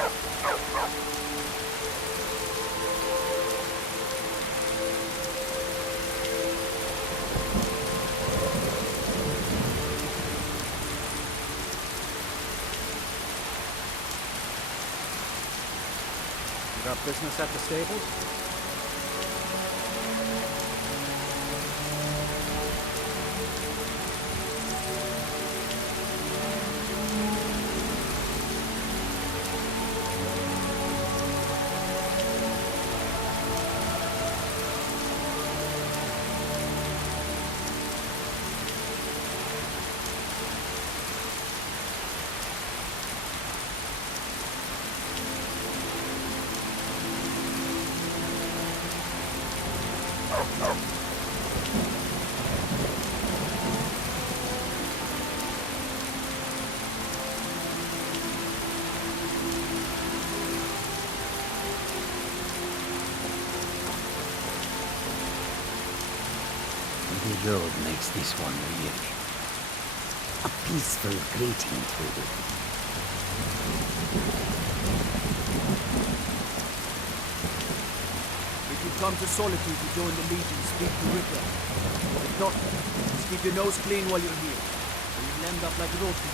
You got business at the stables? The road makes this one real. A peaceful greeting to you. If you come to Solitude to join the Legion, speak to Ritter. If not, just keep your nose clean while you're here, or you'll end up like Roti.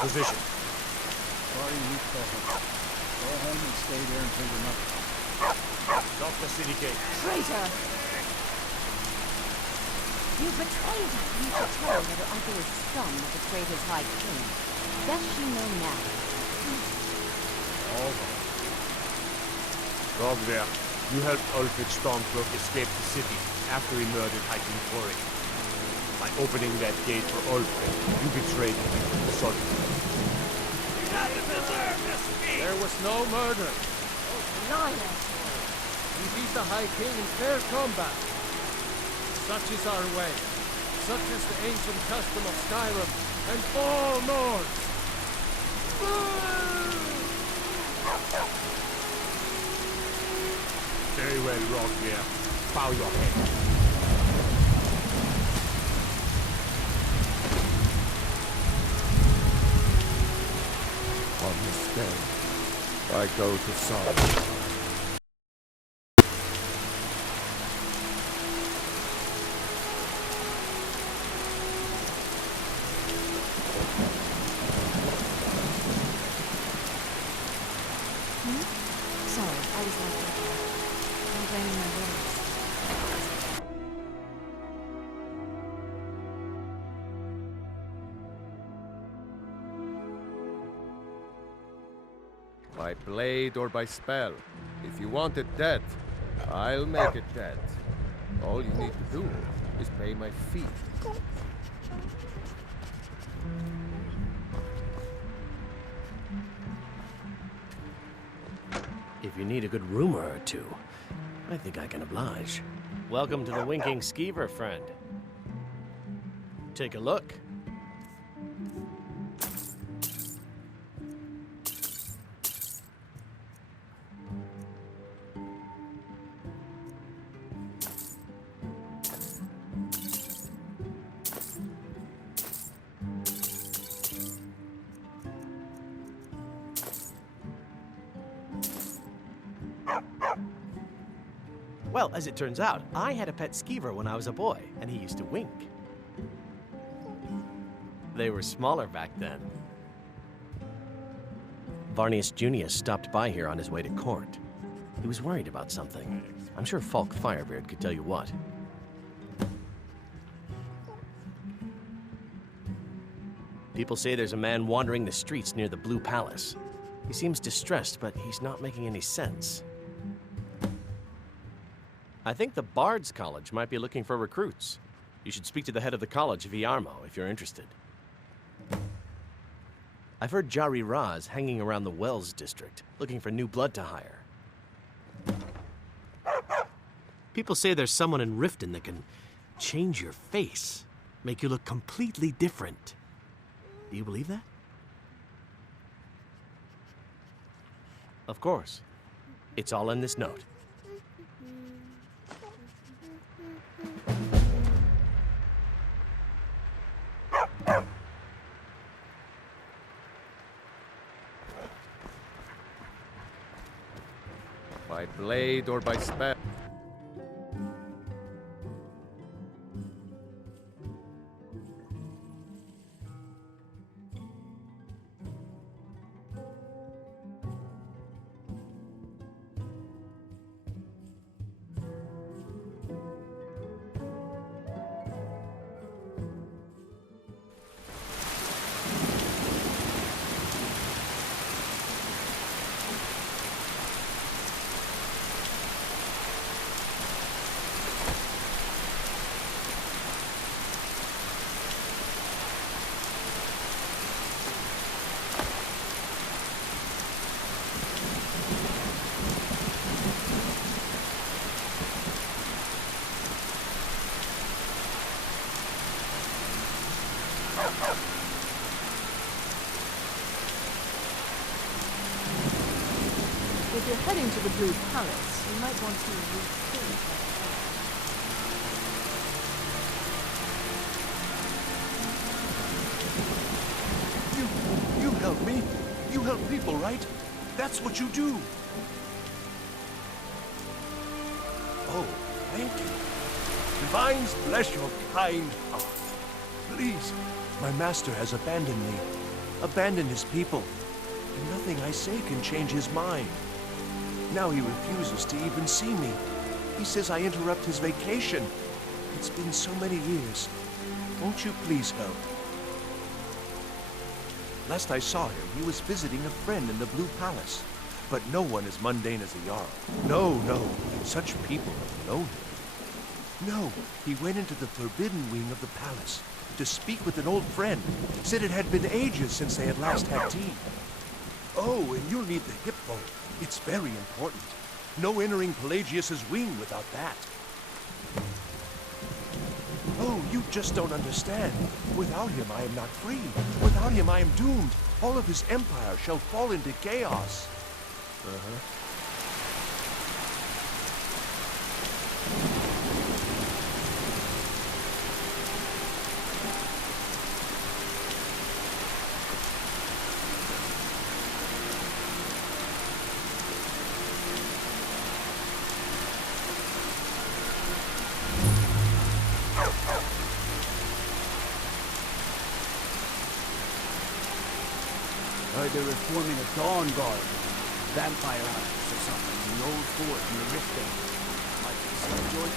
Position. Sorry, you covered. Go home and stay there until you're not. Lock the city gate. Traitor! You betrayed us. You should tell her that her uncle is scum that betrayed his high king. Does she know now? All right. Rogver, you helped Ulfric Stormcloak escape the city after he murdered High King Tory. By opening that gate for Ulfric, you betrayed the people of Solitude. There was no murder. Oh, liar! We beat the High King in fair combat. Such is our way. Such is the ancient custom of Skyrim and all Nords. Very well, Rogver. Bow your head. On this day, I go to sorrow. Sorry, I was like that. I'm blaming my words. By blade or by spell. If you want it dead, I'll make it dead. All you need to do is pay my fee. If you need a good rumor or two, I think I can oblige. Welcome to the Winking Skeever, friend. Take a look. Well, as it turns out, I had a pet skeever when I was a boy, and he used to wink. They were smaller back then. Varnius Junius stopped by here on his way to court. He was worried about something. I'm sure Falk Firebeard could tell you what. People say there's a man wandering the streets near the Blue Palace. He seems distressed, but he's not making any sense. I think the Bard's College might be looking for recruits. You should speak to the head of the college, Viarmo, if you're interested. I've heard Jari Ra's hanging around the Wells district, looking for new blood to hire. People say there's someone in Riften that can change your face, make you look completely different. Do you believe that? Of course. It's all in this note. By blade or by spell. If you're heading to the Blue Palace, you might want to rethink that. You help me. You help people, right? That's what you do. Oh, thank you. Divines bless your kind heart. Please, my master has abandoned me. Abandoned his people. And nothing I say can change his mind. Now he refuses to even see me. He says I interrupt his vacation. It's been so many years. Won't you please help? Last I saw him, he was visiting a friend in the Blue Palace. But no one as mundane as a Jarl. No. Such people have known him. No, he went into the forbidden wing of the palace to speak with an old friend. Said it had been ages since they had last had tea. Oh, and you'll need the hip bone. It's very important. No entering Pelagius's wing without that. Oh, you just don't understand. Without him, I am not free. Without him, I am doomed. All of his empire shall fall into chaos. Heard they were forming a Dawn Guard. Vampire arms or something in the old fort in the Riften. Might be some joint.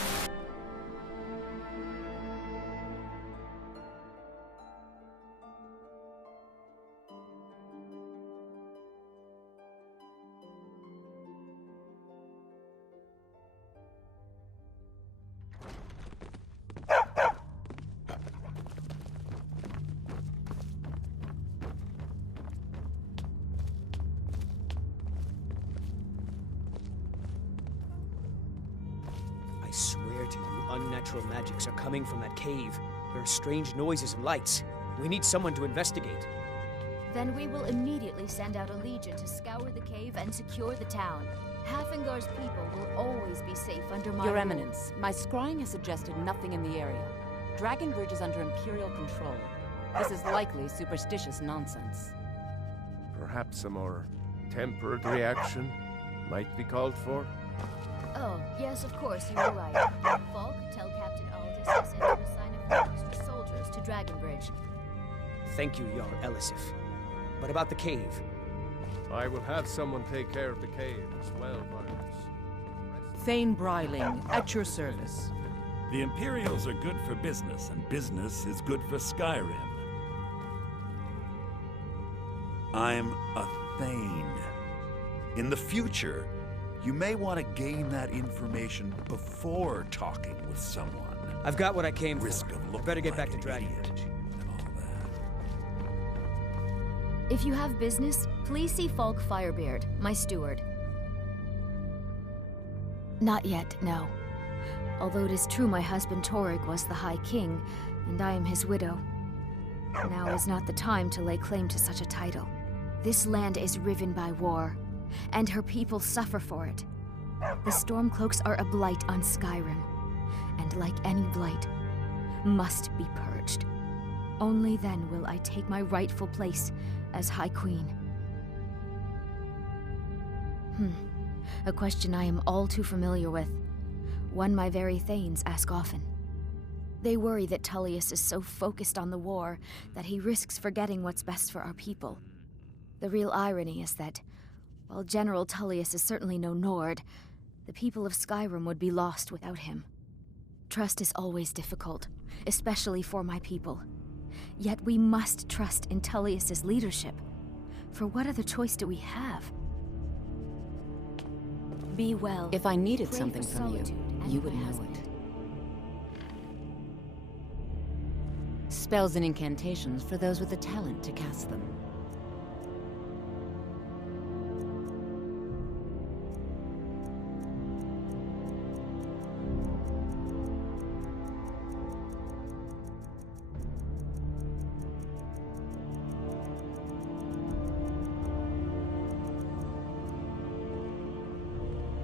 I swear to you, unnatural magics are coming from that cave. There are strange noises and lights. We need someone to investigate. Then we will immediately send out a legion to scour the cave and secure the town. Hafingar's people will always be safe under my Your rule. Eminence, my scrying has suggested nothing in the area. Dragonbridge is under Imperial control. This is likely superstitious nonsense. Perhaps a more tempered reaction might be called for. Oh, yes, of course, you were right. Falk, tell Captain Aldous I sent you a sign of extra soldiers to Dragonbridge. Thank you, Jarl Elisif. But about the cave? I will have someone take care of the cave as well, Marsh. Thane Bryling, at your service. The Imperials are good for business, and business is good for Skyrim. I'm a Thane. In the future, you may want to gain that information before talking with someone. I've got what I came for. Risk of I looking better get like back to an Dragon. idiot and all that. If you have business, please see Falk Firebeard, my steward. Not yet, no. Although it is true my husband Torrig was the High King, and I am his widow. Now is not the time to lay claim to such a title. This land is riven by war, and her people suffer for it. The Stormcloaks are a blight on Skyrim, and like any blight, must be purged. Only then will I take my rightful place as High Queen. A question I am all too familiar with. One my very Thanes ask often. They worry that Tullius is so focused on the war that he risks forgetting what's best for our people. The real irony is that, while General Tullius is certainly no Nord, the people of Skyrim would be lost without him. Trust is always difficult, especially for my people. Yet we must trust in Tullius's leadership. For what other choice do we have? Be well. If I needed Pray something for from you, solitude and you my would know husband. it. Spells and incantations for those with the talent to cast them.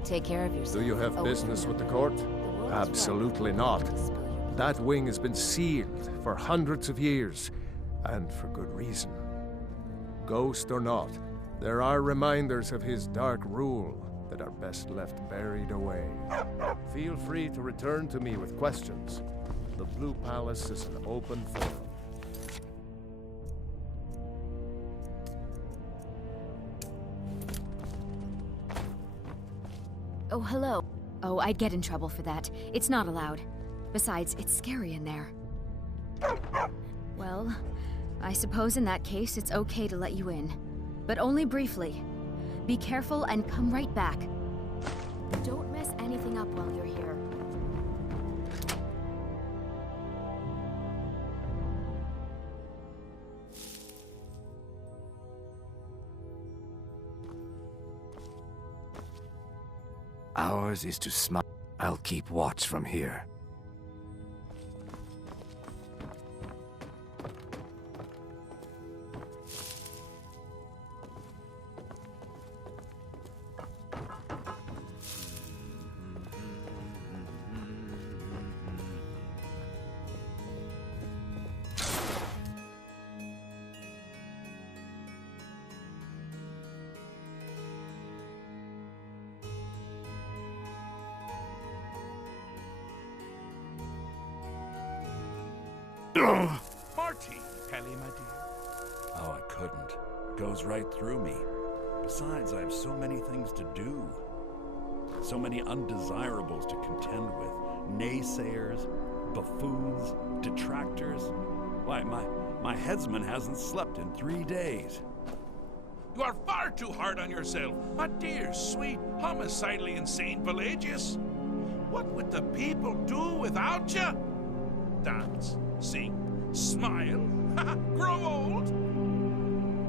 Take care of yourself. Do you have business with the court? Absolutely not. That wing has been sealed for hundreds of years, and for good reason. Ghost or not, there are reminders of his dark rule that are best left buried away. Feel free to return to me with questions. The Blue Palace is an open forum. Oh, hello. Oh, I'd get in trouble for that. It's not allowed. Besides, it's scary in there. Well, I suppose in that case it's okay to let you in. But only briefly. Be careful and come right back. Don't mess anything up while you're here. Ours is to smile. I'll keep watch from here. Marty, Pelly, my dear. Oh, I couldn't. Goes right through me. Besides, I have so many things to do. So many undesirables to contend with. Naysayers, buffoons, detractors. Why, my headsman hasn't slept in 3 days. You are far too hard on yourself, my dear, sweet, homicidally insane Pelagius. What would the people do without you? Dance, sing, smile, grow old.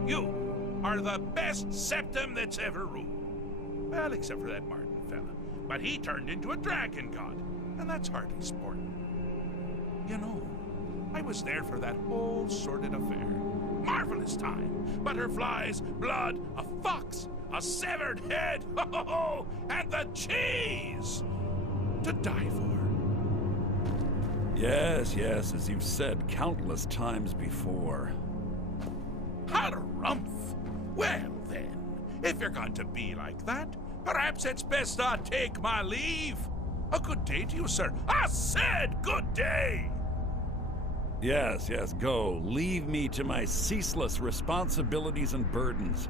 You are the best septum that's ever ruled. Well, except for that Martin fella. But he turned into a dragon god, and that's hardly sport. You know, I was there for that whole sordid affair. Marvelous time. Butterflies, blood, a fox, a severed head, and the cheese to die for. Yes, as you've said countless times before. Harumph! Well then, if you're going to be like that, perhaps it's best I take my leave. A good day to you, sir. I said good day! Yes, go. Leave me to my ceaseless responsibilities and burdens.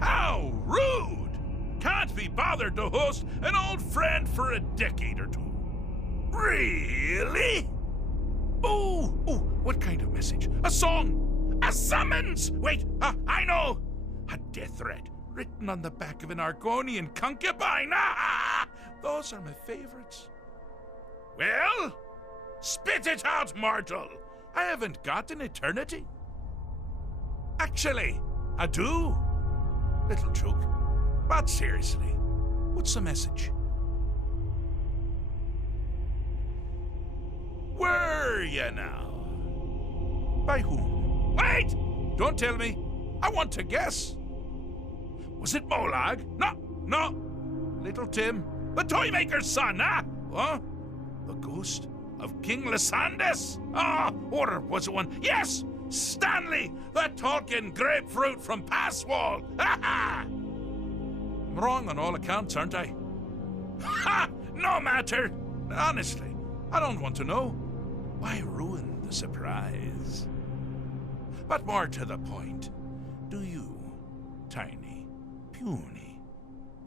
How rude! Can't be bothered to host an old friend for a decade or two. Really? Oh, What kind of message? A song? A summons? Wait, I know! A death threat written on the back of an Argonian concubine. Those are my favorites. Well, spit it out, mortal. I haven't got an eternity. Actually, I do. Little joke. But seriously, what's the message? Were you now? By whom? Wait! Don't tell me. I want to guess. Was it Molag? No. Little Tim, the Toymaker's son, Huh? The ghost of King Lysandus? Or was it one? Yes! Stanley, the talking grapefruit from Passwall! I'm wrong on all accounts, aren't I? No matter. Honestly, I don't want to know. Why ruin the surprise? But more to the point, do you, tiny, puny,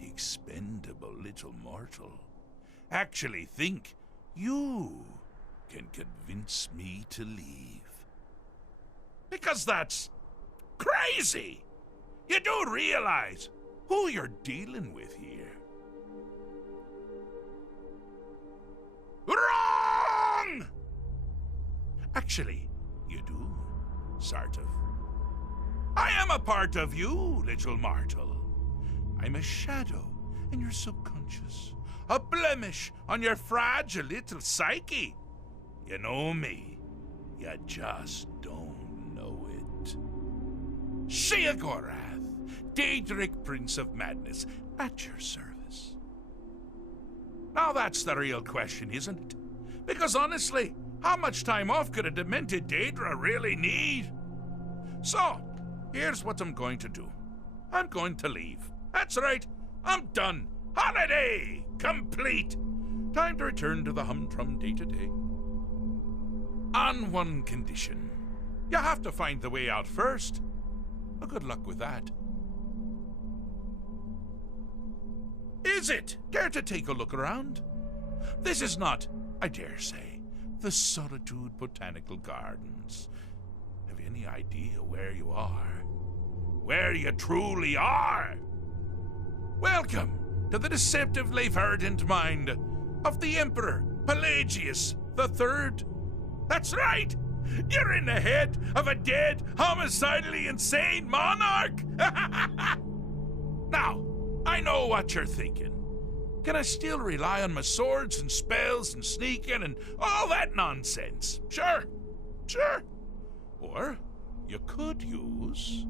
expendable little mortal, actually think you can convince me to leave? Because that's crazy! You do realize who you're dealing with here. Wrong! Actually, you do, sort of. I am a part of you, little mortal. I'm a shadow in your subconscious, a blemish on your fragile little psyche. You know me, you just don't know it. Sheogorath, Daedric Prince of Madness, at your service. Now that's the real question, isn't it? Because honestly, how much time off could a demented Daedra really need? So, here's what I'm going to do. I'm going to leave. That's right, I'm done. Holiday complete. Time to return to the humdrum day-to-day. On one condition. You have to find the way out first. Well, good luck with that. Is it? Care to take a look around? This is not, I dare say, the Solitude Botanical Gardens. Have you any idea where you are? Where you truly are? Welcome to the deceptively verdant mind of the Emperor Pelagius III. That's right! You're in the head of a dead, homicidally insane monarch! Now, I know what you're thinking. Can I still rely on my swords and spells and sneaking and all that nonsense? Sure. Or you could use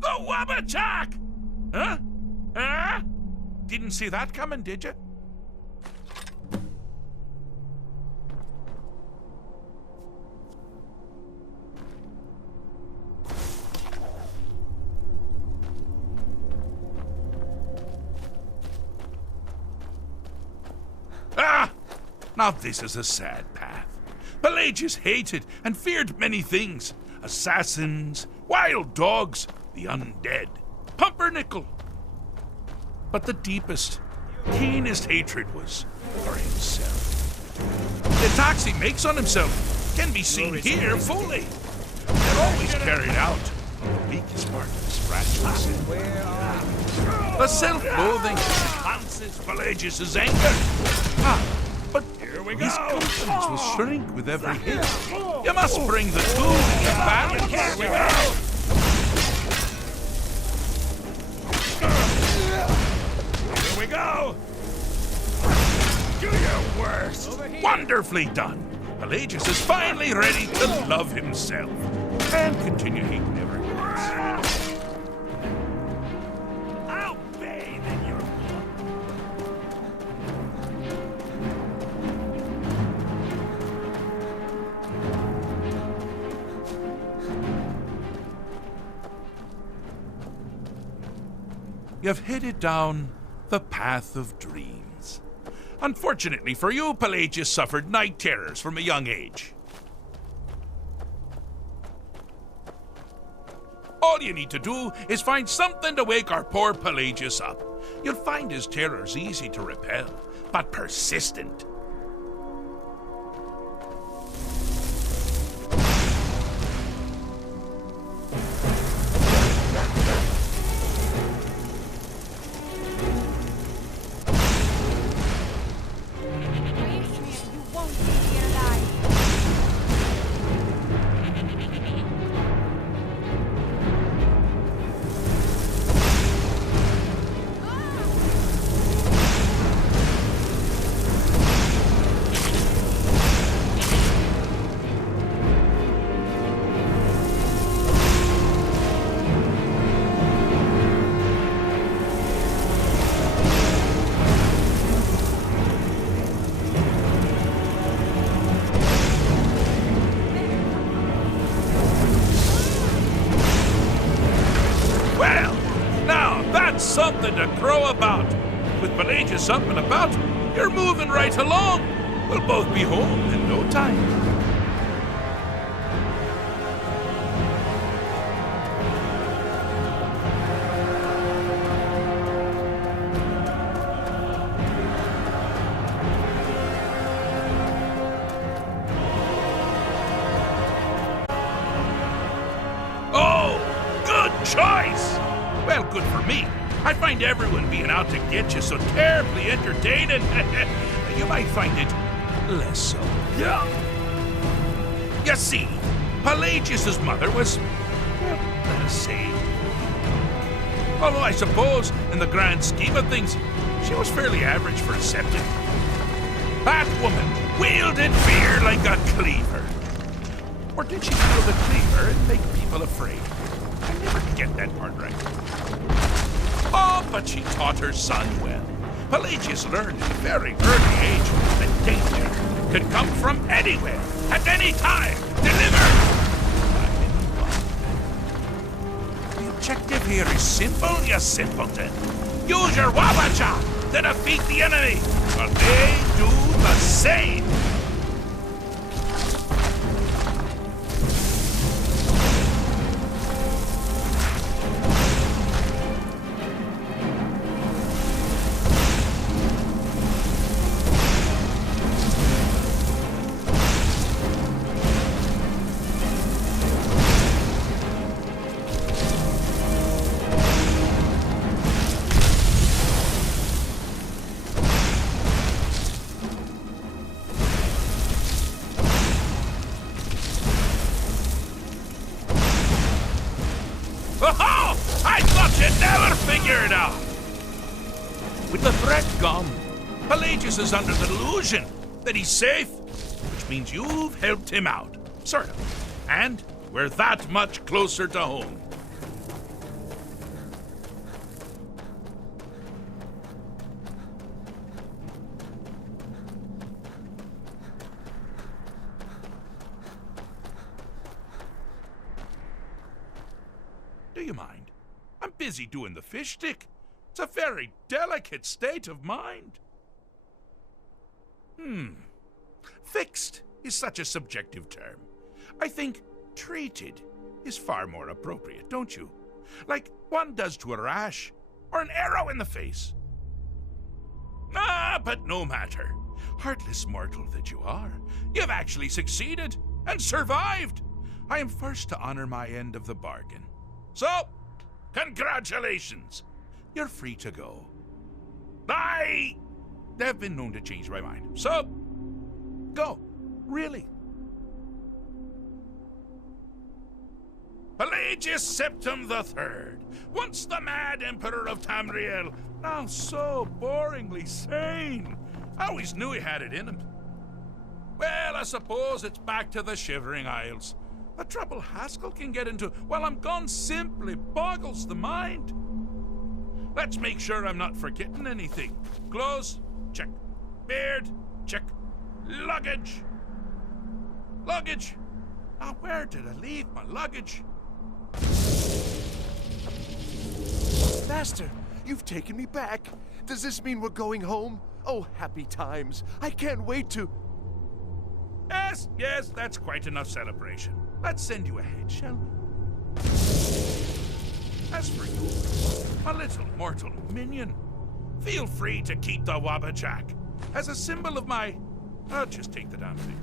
the Wabachak! Huh? Didn't see that coming, did you? Now this is a sad path. Pelagius hated and feared many things. Assassins, wild dogs, the undead, pumpernickel. But the deepest, keenest hatred was for himself. The attacks he makes on himself can be seen here fully. They're always carried out on the weakest part of his fragile self. The self-loathing enhances Pelagius' anger. But his confidence will shrink with every hit. You must bring the two into balance. Here we go. Here we go. Do your worst. Wonderfully done. Pelagius is finally ready to love himself and continue hating everyone else. I'll bathe in your You've headed down the path of dreams. Unfortunately for you, Pelagius suffered night terrors from a young age. All you need to do is find something to wake our poor Pelagius up. You'll find his terrors easy to repel, but persistent. something to crow about. With Pelagius up and about, you're moving right along. We'll both be home in no time. Oh, good choice! Well, good for me. I find everyone being out to get you so terribly entertaining. You might find it less so. Yeah. You see, Pelagius's mother was, well, let us say, although I suppose, in the grand scheme of things, she was fairly average for a septic. That woman wielded fear like a cleaver. Or did she wield a cleaver and make people afraid? I never get that part right. Oh, but she taught her son well. Pelagius learned at a very early age that danger could come from anywhere, at any time, delivered by anyone. The objective here is simple, you simpleton. Use your Wabacha to defeat the enemy, while they do the same. Oh, I thought you'd never figure it out! With the threat gone, Pelagius is under the delusion that he's safe, which means you've helped him out, sort of. And we're that much closer to home. Do you mind? I'm busy doing the fish stick. It's a very delicate state of mind. Fixed is such a subjective term. I think treated is far more appropriate, don't you? Like one does to a rash or an arrow in the face. Ah, but no matter. Heartless mortal that you are, you've actually succeeded and survived. I am first to honor my end of the bargain. So, congratulations. You're free to go. I have been known to change my mind. So, go. Really. Pelagius Septim III, once the mad emperor of Tamriel, now so boringly sane. I always knew he had it in him. Well, I suppose it's back to the Shivering Isles. The trouble Haskell can get into while I'm gone simply boggles the mind. Let's make sure I'm not forgetting anything. Clothes, check. Beard, check. Luggage. Luggage. Now, where did I leave my luggage? Master, you've taken me back. Does this mean we're going home? Oh, happy times. I can't wait to... Yes, that's quite enough celebration. Let's send you ahead, shall we? As for you, my little mortal minion, feel free to keep the Wabajack as a symbol of my... I'll just take the damn thing.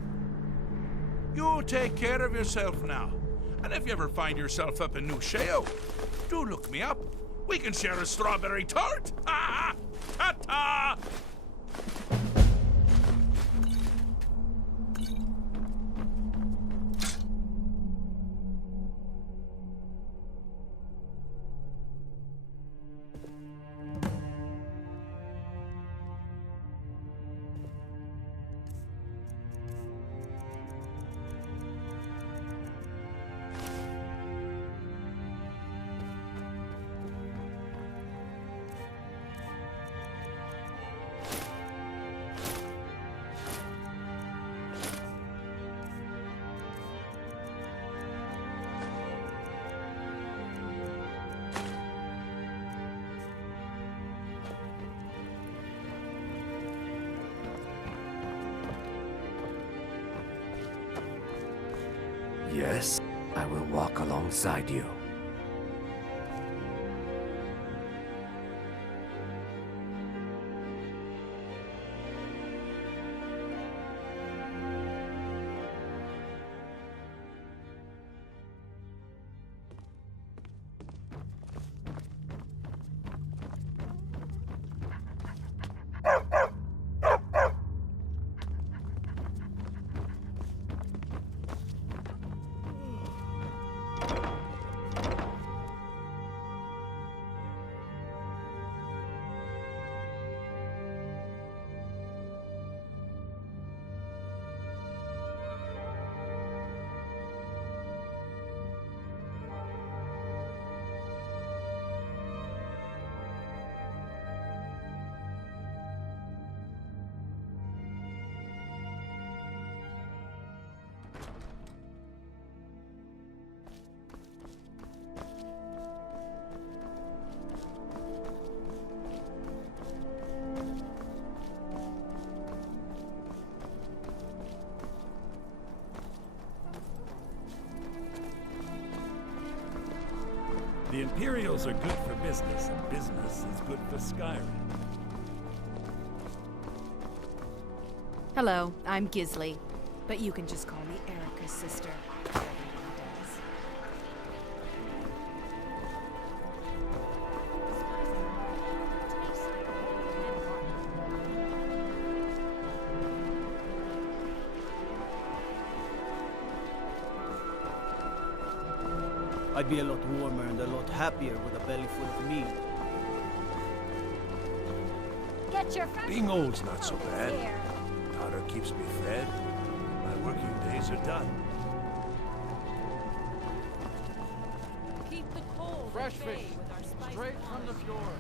You take care of yourself now. And if you ever find yourself up in New Sheo, do look me up. We can share a strawberry tart. Ha ha! Ta-ta! Yes, I will walk alongside you. The Imperials are good for business, and business is good for Skyrim. Hello, I'm Gisli, but you can just call me Erica's sister. Everyone does. I'd be a lot warmer and a lot happier with a belly full of meat. Get your friend. Being old's not so bad. Daughter keeps me fed. My working days are done. Keep the cold Fresh at bay fish, with our spice straight from the fjord.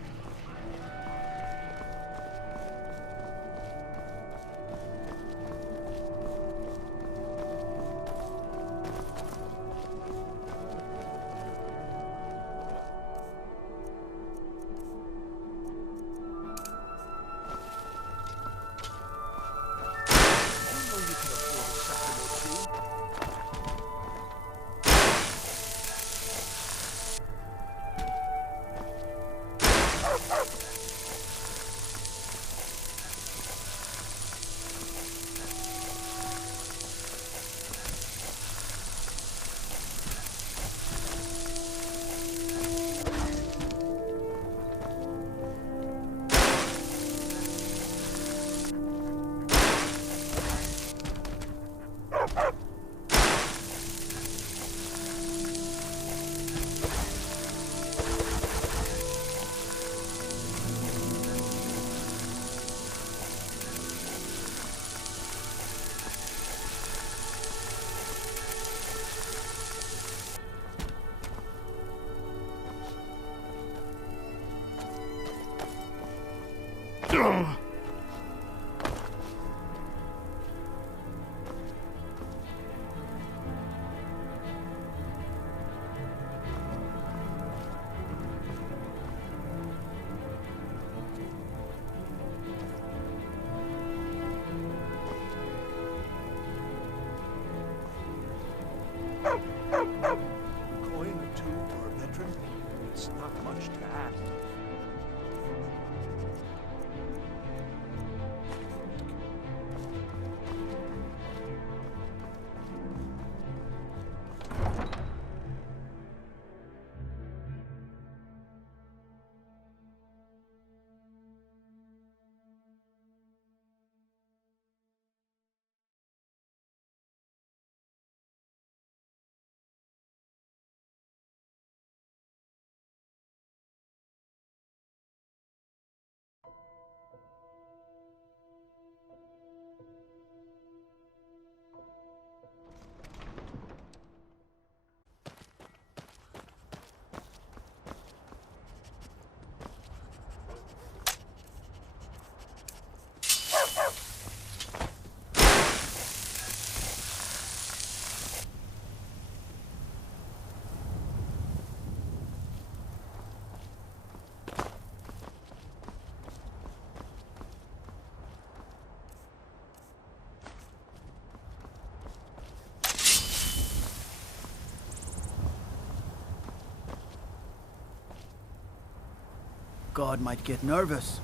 god might get nervous.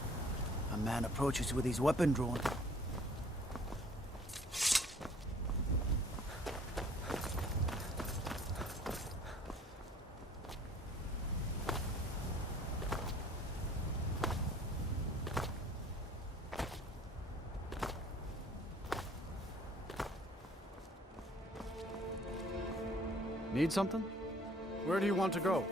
A man approaches with his weapon drawn. Need something? Where do you want to go?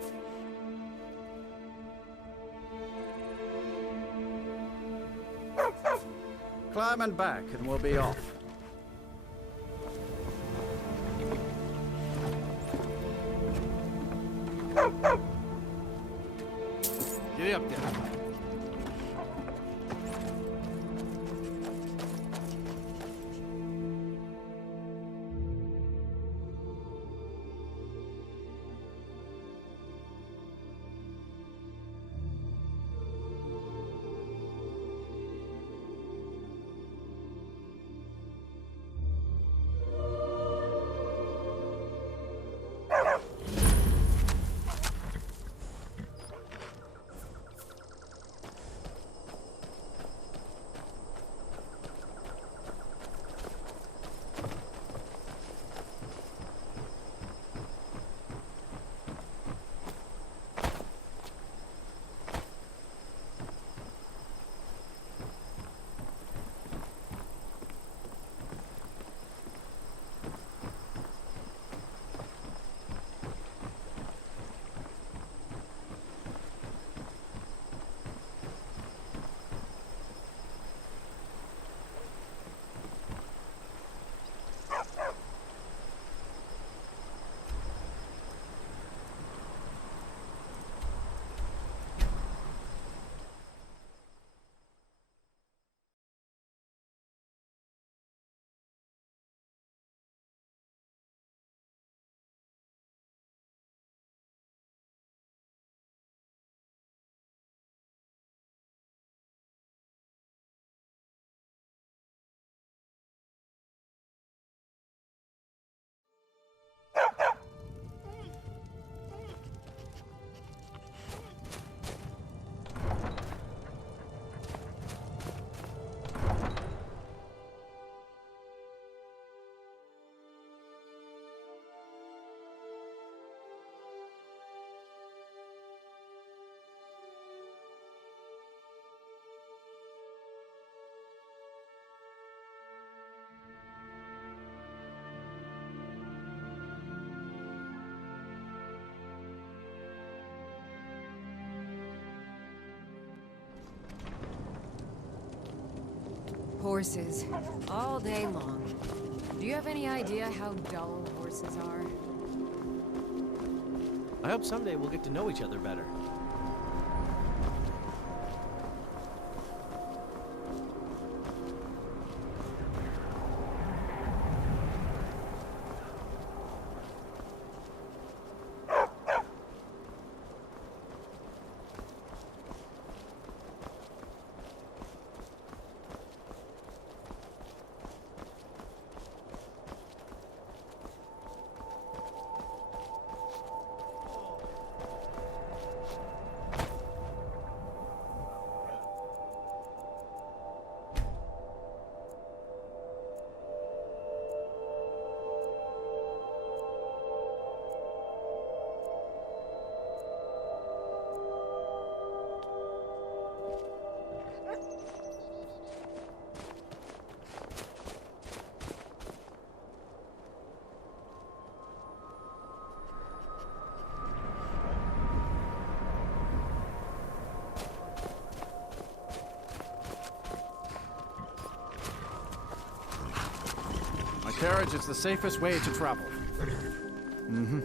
Climb and back, and we'll be off. Get up there. Horses, all day long. Do you have any idea how dull horses are? I hope someday we'll get to know each other better. Carriage is the safest way to travel. Mm-hmm.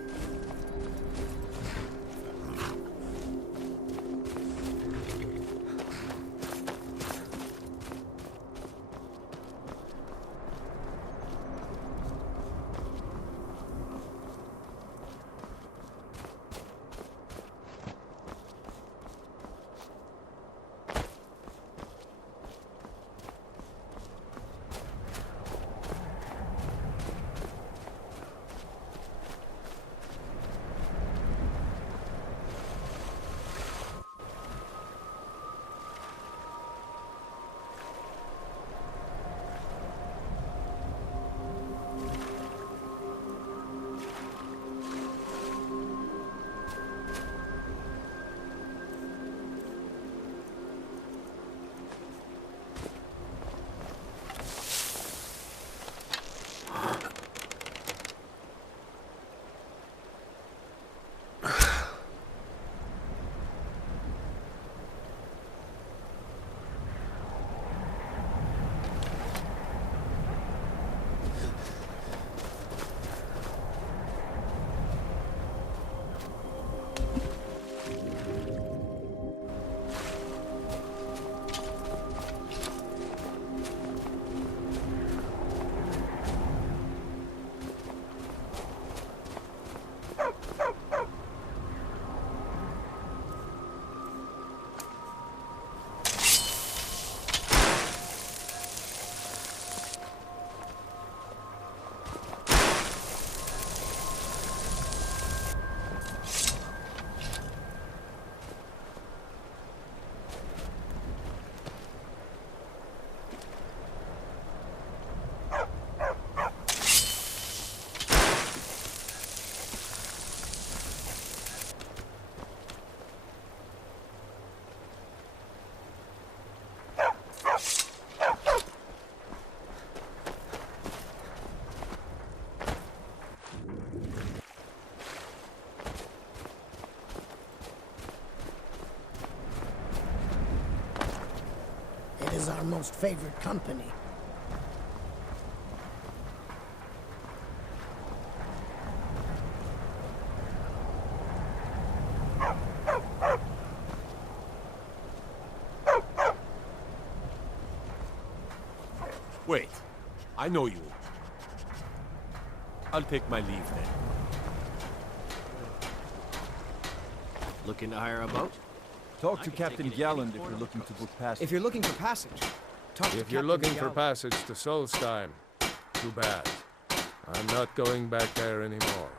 is our most favored company. Wait, I know you. I'll take my leave then. Looking to hire a boat? Talk to Captain Galland if you're looking to book passage. If you're looking for passage, talk to If you're Captain looking for Galland. passage to Solstheim, too bad. I'm not going back there anymore.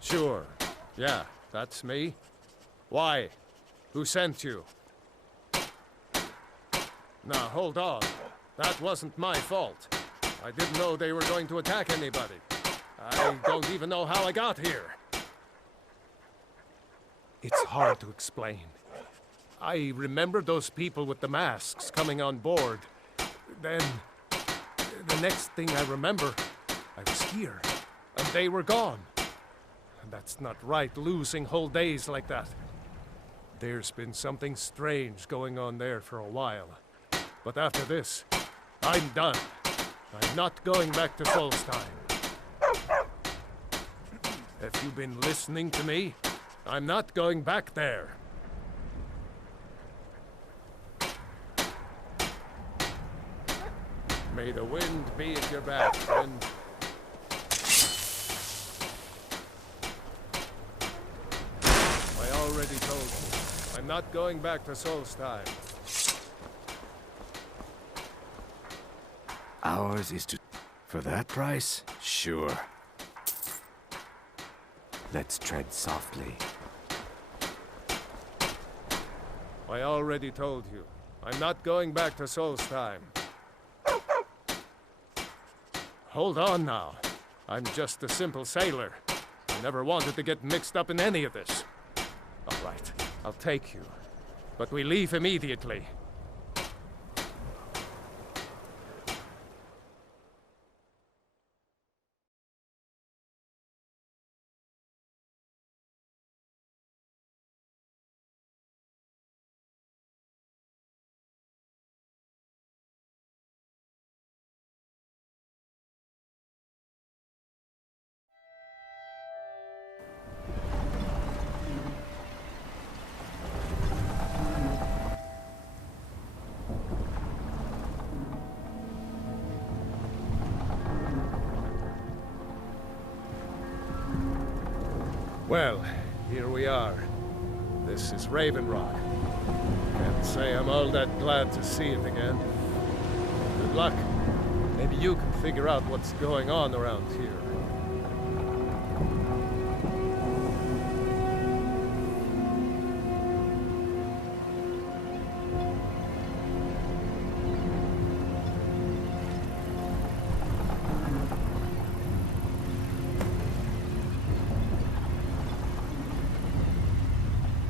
Sure. Yeah, that's me. Why? Who sent you? Now, hold on. That wasn't my fault. I didn't know they were going to attack anybody. I don't even know how I got here. It's hard to explain. I remember those people with the masks coming on board. Then, the next thing I remember, I was here, and they were gone. And that's not right, losing whole days like that. There's been something strange going on there for a while. But after this, I'm done. I'm not going back to Solstheim. Have you been listening to me? I'm not going back there. May the wind be at your back, friend. I already told you. I'm not going back to Solstheim. Ours is to... For that price? Sure. Let's tread softly. I already told you. I'm not going back to Solstheim. Hold on now. I'm just a simple sailor. I never wanted to get mixed up in any of this. All right, I'll take you. But we leave immediately. Well, here we are. This is Raven Rock. Can't say I'm all that glad to see it again. Good luck. Maybe you can figure out what's going on around here.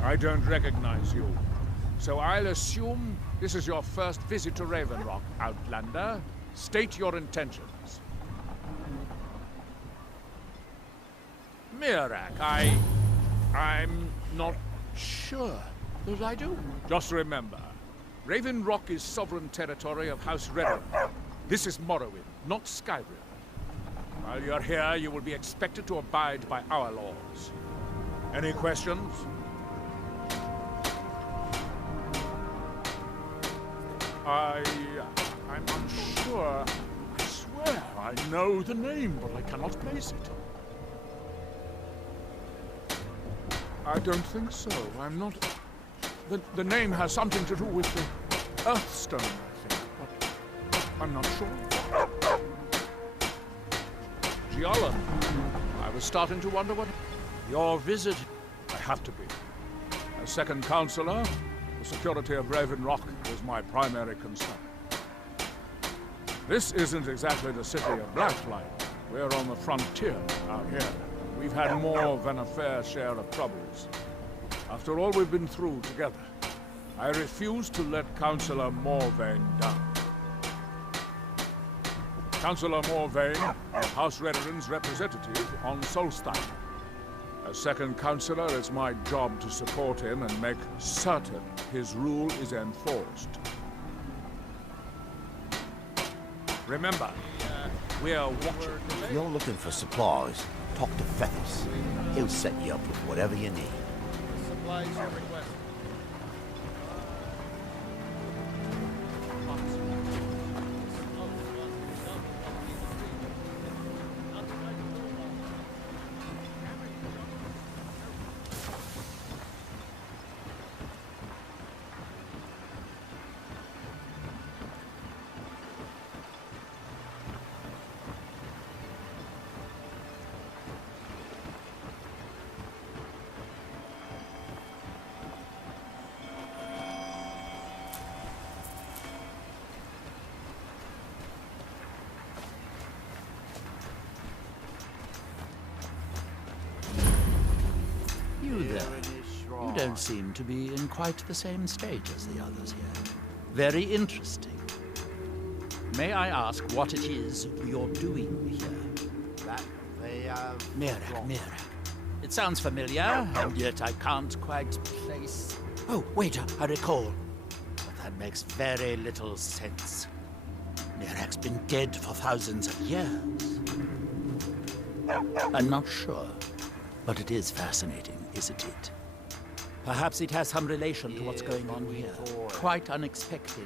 I don't recognize you. So I'll assume this is your first visit to Raven Rock, Outlander. State your intentions. Mirak, I'm not sure that I do. Just remember, Raven Rock is sovereign territory of House Redden. This is Morrowind, not Skyrim. While you're here, you will be expected to abide by our laws. Any questions? I'm unsure. I swear I know the name, but I cannot place it. I don't think so. I'm not... The name has something to do with the Earthstone, I think, but I'm not sure. Giallan, I was starting to wonder what... Your visit... I have to be. As second counselor, the security of Raven Rock is my primary concern. This isn't exactly the city of Blacklight. We're on the frontier out here. We've had more than a fair share of troubles. After all we've been through together, I refuse to let Councillor Morvain down. Councillor Morvain is House Redden's representative on Solstheim. As second councillor, it's my job to support him and make certain his rule is enforced. Remember, we're watching. If you're looking for supplies, talk to Feathers. He'll set you up with whatever you need. Supplies you request. You there. You don't seem to be in quite the same state as the others here. Very interesting. May I ask what it is you're doing here? That they have... Mirak. It sounds familiar, and yet I can't quite place... Oh, wait, I recall. But that makes very little sense. Mirak's been dead for thousands of years. I'm not sure, but it is fascinating, isn't it? Perhaps it has some relation to what's going on here. Quite unexpected.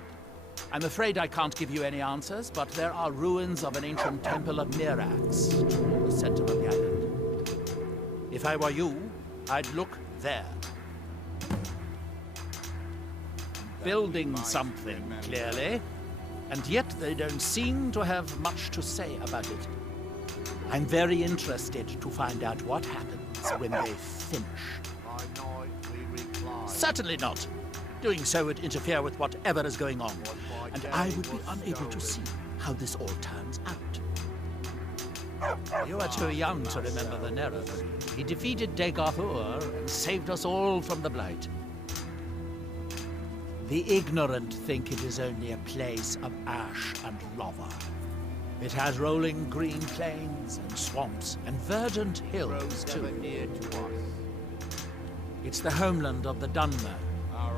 I'm afraid I can't give you any answers, but there are ruins of an ancient temple of Mirax toward the center of the island. If I were you, I'd look there. Building something, clearly. And yet they don't seem to have much to say about it. I'm very interested to find out what happens when they finish. Certainly not. Doing so would interfere with whatever is going on, and I would be unable to see how this all turns out. You are too young to remember the Nera. He defeated Degathur and saved us all from the Blight. The ignorant think it is only a place of ash and lava. It has rolling green plains and swamps and verdant hills, too. It's the homeland of the Dunmer.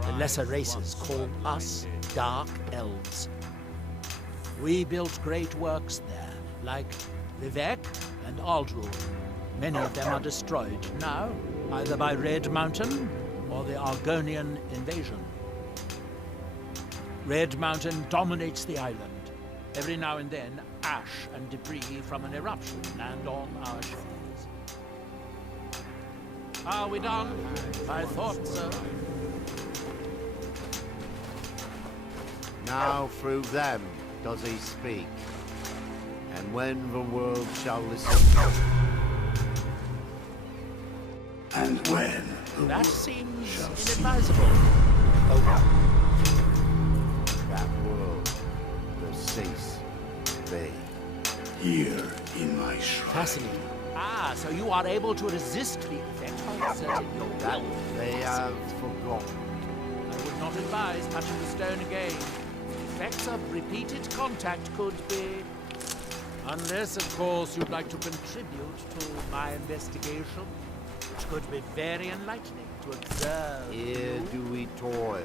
The lesser races call us Dark Elves. We built great works there, like Vivek and Aldrul. Many of them are destroyed now, either by Red Mountain or the Argonian invasion. Red Mountain dominates the island. Every now and then, ash and debris from an eruption land on our shores. Are we done? I thought so. Now through them does he speak, and when the world shall listen. And when? That seems inadvisable. Oh. That world will cease to be. Here in my shrine. Fascinating. Ah, so you are able to resist the effect by exerting your That will. they have forgotten. I would not advise touching the stone again. Effects of repeated contact could be... Unless, of course, you'd like to contribute to my investigation, which could be very enlightening to observe. Here do we toil.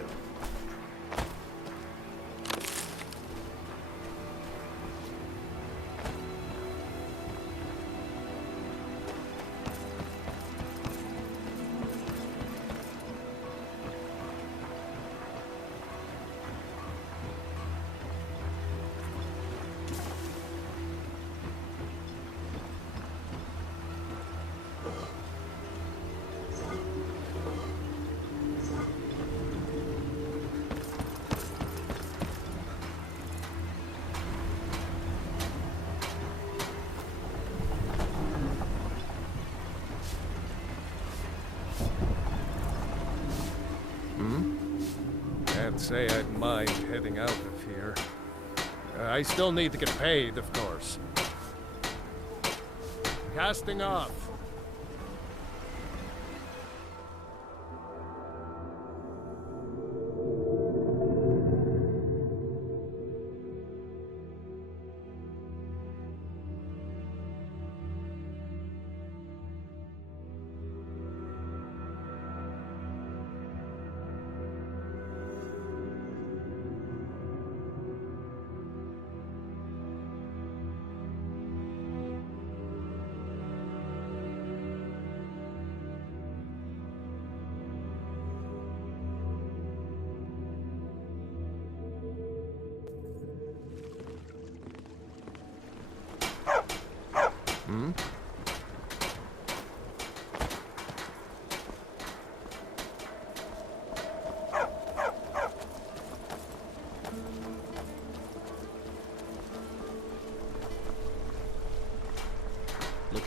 Can't say I'd mind heading out of here. I still need to get paid, of course. Casting off.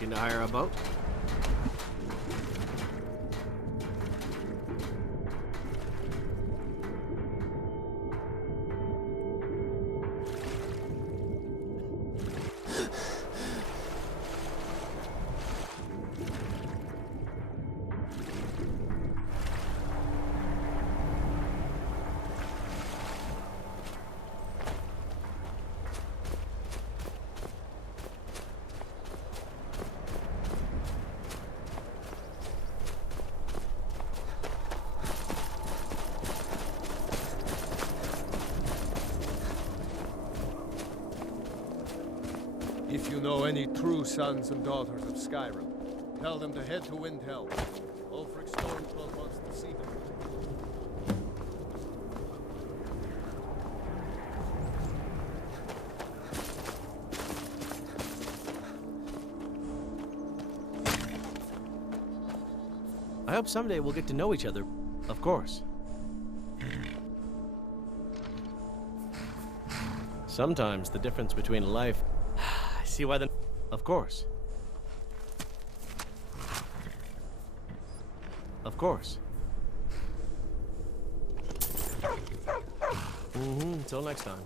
Looking to hire a boat? If you know any true sons and daughters of Skyrim, tell them to head to Windhelm. Ulfric Stormcloak wants to see them. I hope someday we'll get to know each other, of course. Sometimes the difference between life... I see why the... Of course. Of course. Until next time.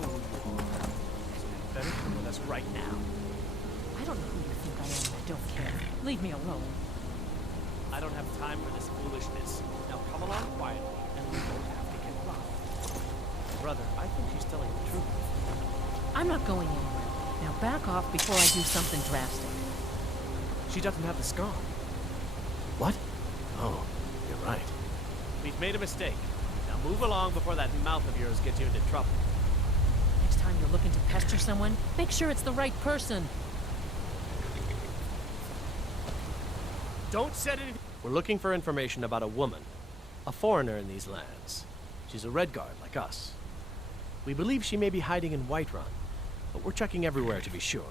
know who you are. So you better come with us right now. I don't know who you think I am, and I don't care. Leave me alone. I don't have time for this foolishness. Now come along quietly, and we won't have to get rough. Brother, I think she's telling the truth. I'm not going anywhere. Now back off before I do something drastic. She doesn't have the scar. What? Oh, you're right. We've made a mistake. Now move along before that mouth of yours gets you into trouble. Next time you're looking to pester someone, make sure it's the right person. Don't set anything. We're looking for information about a woman, a foreigner in these lands. She's a Red Guard like us. We believe she may be hiding in Whiterun, but we're checking everywhere to be sure.